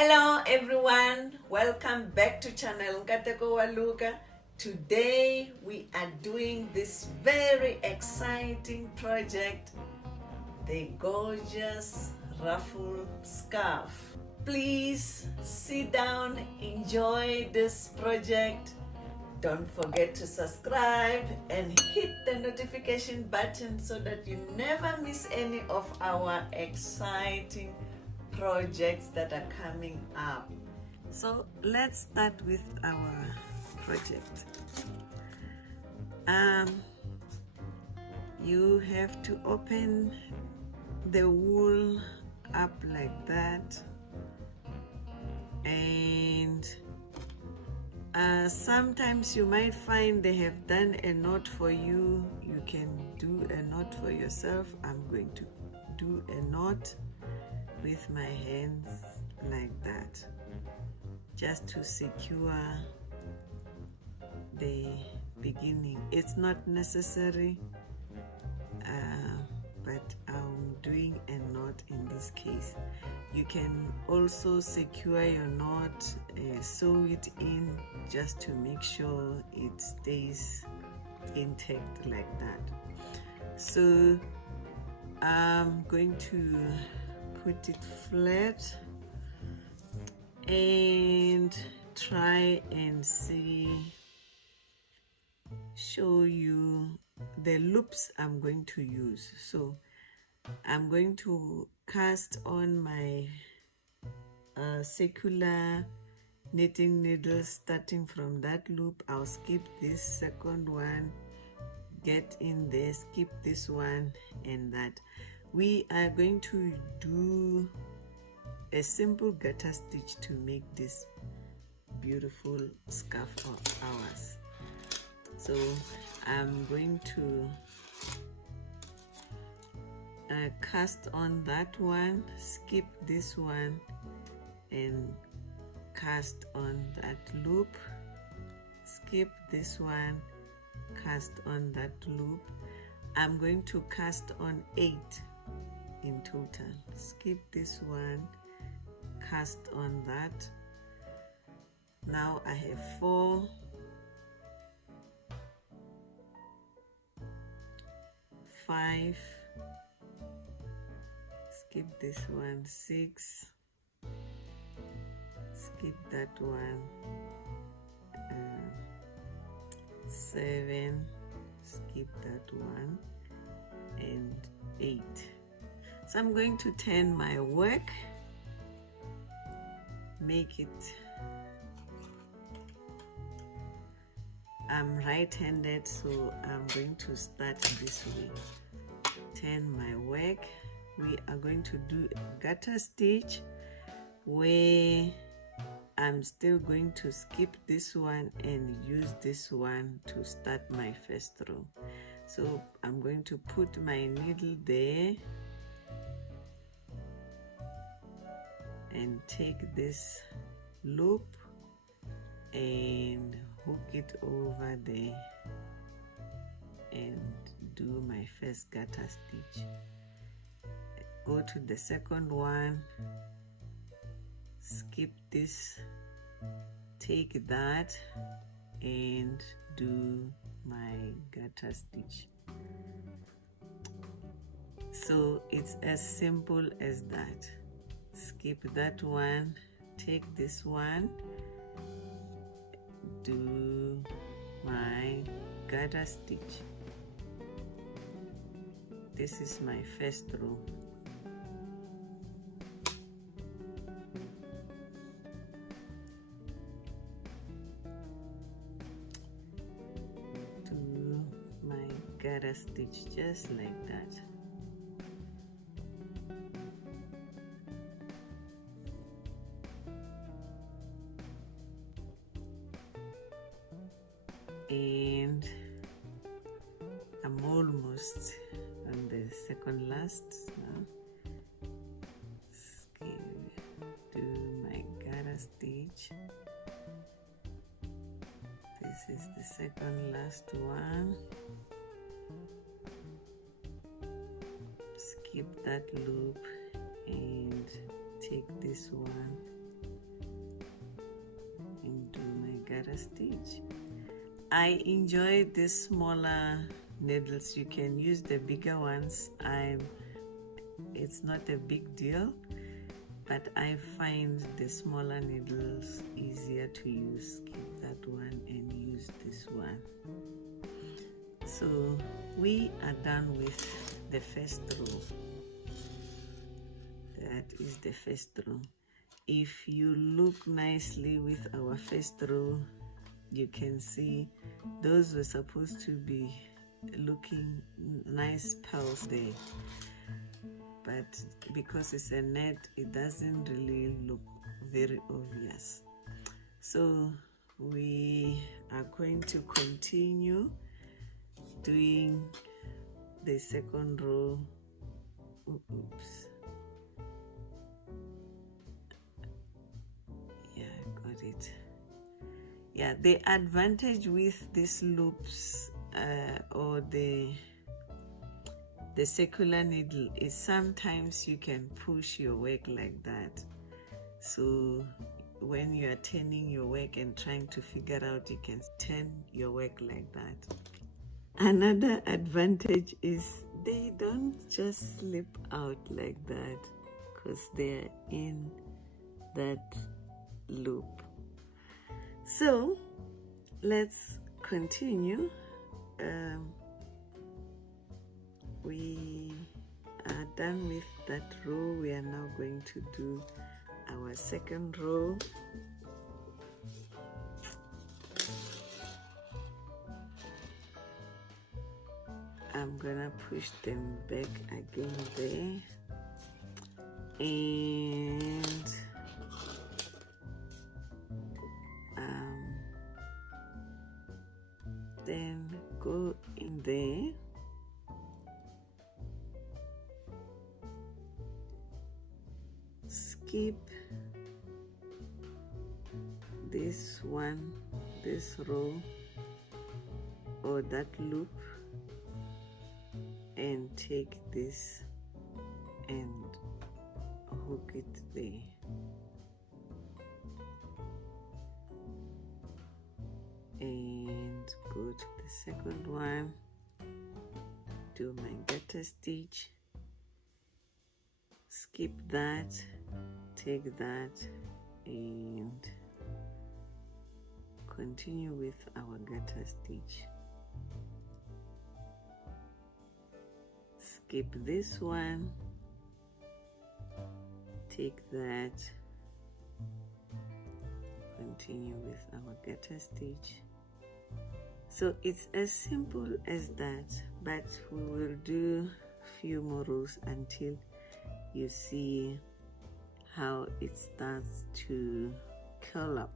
Hello everyone, welcome back to channel Nkateko Waluka. Today we are doing this very exciting project, the gorgeous ruffle scarf. Please sit down, enjoy this project. Don't forget to subscribe and hit the notification button so that you never miss any of our exciting projects that are coming up. So let's start with our project. You have to open the wool up like that, and sometimes you might find they have done a knot for you. You can do a knot for yourself. I'm going to do a knot with my hands like that, just to secure the beginning. It's not necessary, but I'm doing a knot in this case. You can also secure your knot, sew it in just to make sure it stays intact like that. So I'm going to put it flat and try and show you the loops I'm going to use. So I'm going to cast on my circular knitting needle, starting from that loop. I'll skip this second one, get in there, skip this one and that. We are going to do a simple garter stitch to make this beautiful scarf of ours. So I'm going to cast on that one, skip this one and cast on that loop, skip this one, cast on that loop. I'm going to cast on 8 in total. Skip this one, cast on that. Now I have 4, 5, skip this one, 6, skip that one, 7, skip that one, and 8. So I'm going to turn my work, make it, I'm right-handed, so I'm going to start this way. Turn my work. We are going to do a garter stitch where I'm still going to skip this one and use this one to start my first row. So I'm going to put my needle there and take this loop and hook it over there and do my first garter stitch. Go to the second one, skip this, take that and do my garter stitch. So it's as simple as that. Skip that one, take this one, do my garter stitch. This is my first row. Do my garter stitch just like that. And I'm almost on the second last now. Do my garter stitch. This is the second last one. Skip that loop and take this one got a stitch. I enjoy these smaller needles. You can use the bigger ones. It's not a big deal, but I find the smaller needles easier to use. Keep that one and use this one. So we are done with the first row. That is the first row. If you look nicely with our first row, you can see those were supposed to be looking nice pearls there, but because it's a net, it doesn't really look very obvious. So we are going to continue doing the second row. Oops. Yeah, got it. Yeah, the advantage with these loops or the circular needle is sometimes you can push your work like that. So when you are turning your work and trying to figure out, you can turn your work like that. Another advantage is they don't just slip out like that because they're in that loop. So let's continue. We are done with that row. We are now going to do our second row. I'm gonna push them back again there, and then go in there, skip this one, this row or that loop, and take this and hook it there. And go to the second one, do my garter stitch, skip that, take that, and continue with our garter stitch. Skip this one, take that, continue with our garter stitch. So it's as simple as that, but we will do a few more rows until you see how it starts to curl up.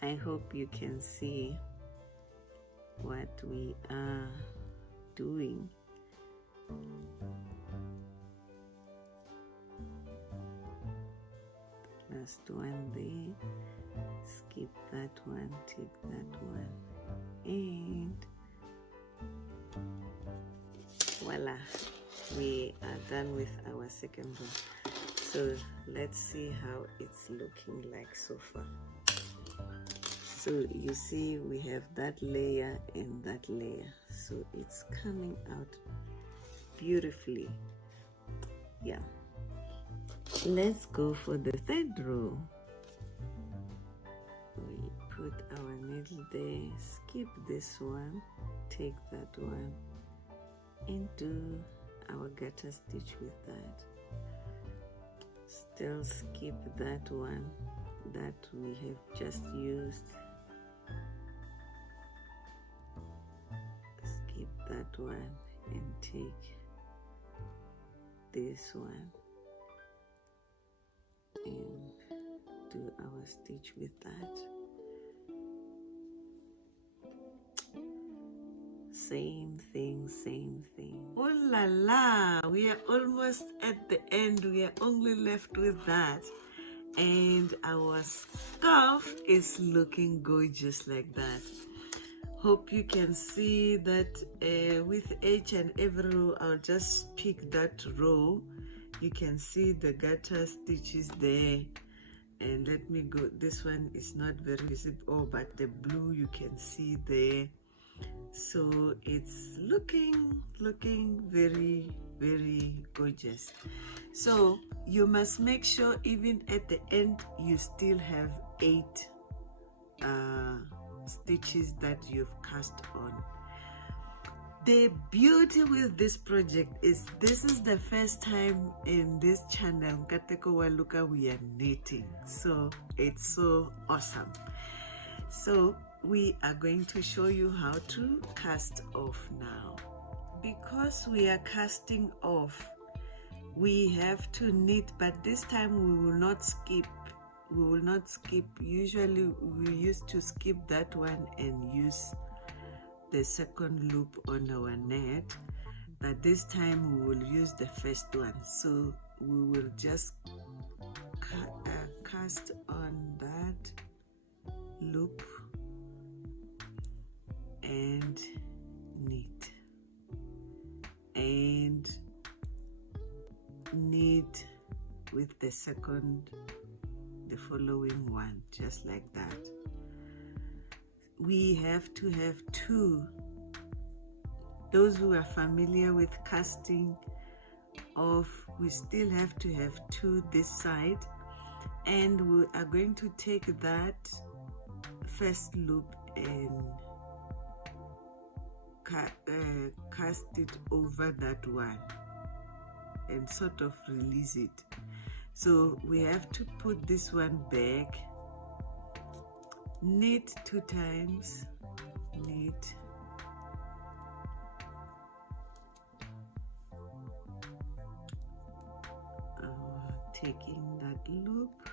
I hope you can see what we are doing. Last one there, skip that one, take that one, and voila, we are done with our second row. So let's see how it's looking like so far. So you see we have that layer and that layer, so it's coming out beautifully. Yeah, let's go for the third row. We put our needle there, skip this one, take that one, and do our garter stitch with that. Still skip that one that we have just used. Skip that one and take this one and do our stitch with that. same thing, same thing. Oh la la, we are almost at the end. We are only left with that, and our scarf is looking gorgeous like that. Hope you can see that with each and every row. I'll just pick that row. You can see the garter stitches there, and let me go. This one is not very visible, but the blue you can see there. So it's looking very, very gorgeous. So you must make sure even at the end you still have 8 stitches that you've cast on. The beauty with this project is this is the first time in this channel Nkateko Waluka we are knitting, so it's so awesome. So we are going to show you how to cast off now. Because we are casting off, we have to knit, but this time we will not skip. Usually we used to skip that one and use the second loop on our net, but this time we will use the first one. So we will just cast on that loop and knit, and knit with the second, the following one, just like that. We have to have 2. Those who are familiar with casting off, we still have to have 2 this side, and we are going to take that first loop and cast it over that one and sort of release it. So we have to put this one back, knit 2 times, knit, taking that loop.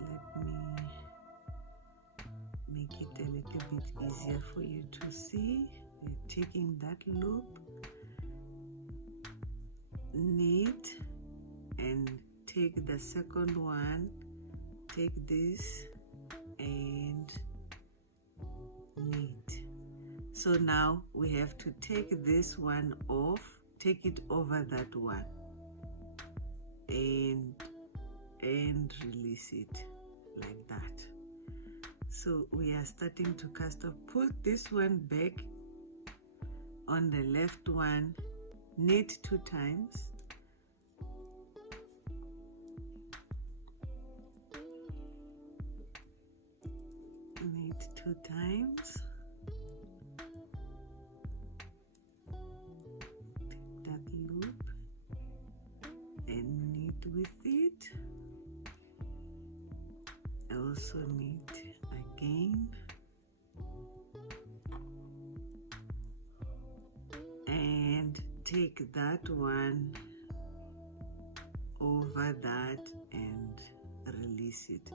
Let me make it a little bit easier for you to see. We're taking that loop, knit, and take the second one, take this and knit. So now we have to take this one off, take it over that one and release it like that. So we are starting to cast off. Put this one back on the left one, knit 2 times, knit 2 times, take that loop and knit with it, also knit again, and take that one over that and release it.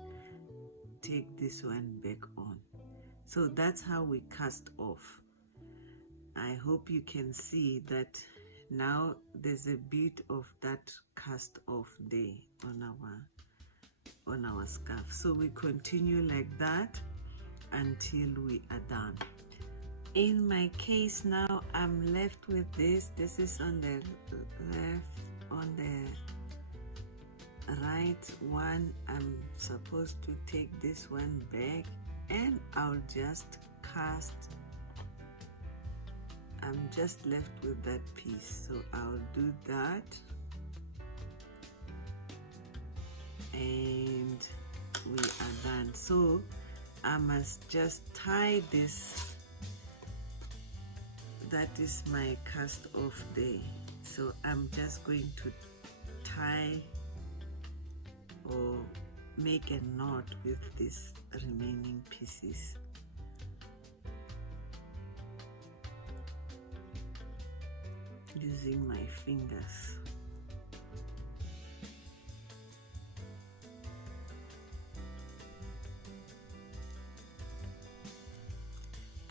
Take this one back on. So that's how we cast off. I hope you can see that now there's a bit of that cast off there on our scarf. So we continue like that until we are done. In my case now, I'm left with this. This is on the left, on the right one. I'm supposed to take this one back and I'll just cast. I'm just left with that piece, so I'll do that and we are done. So I must just tie this. That is my cast off there. So I'm just going to tie or make a knot with these remaining pieces. Using my fingers.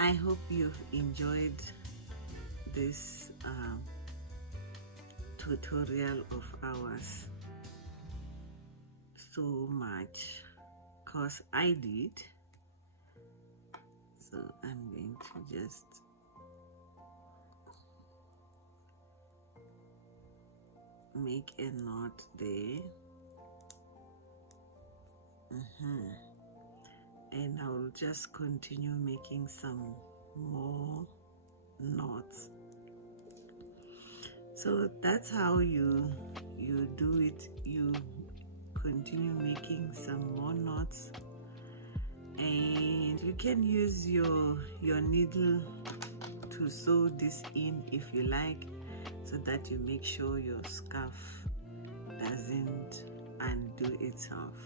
I hope you've enjoyed this tutorial of ours so much, because I did. So I'm going to just make a knot there. And I will just continue making some more knots. So that's how you do it. You continue making some more knots, and you can use your needle to sew this in if you like, so that you make sure your scarf doesn't undo itself.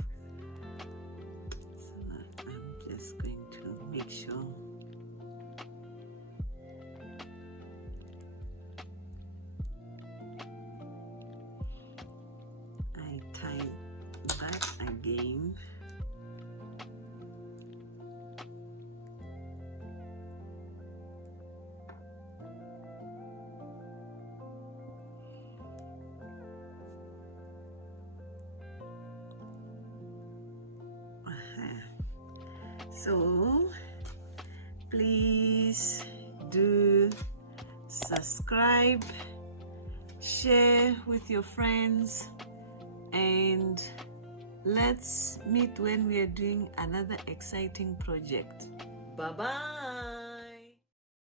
So I'm just going to make sure I tie that again. So please do subscribe, share with your friends, and let's meet when we are doing another exciting project. Bye bye.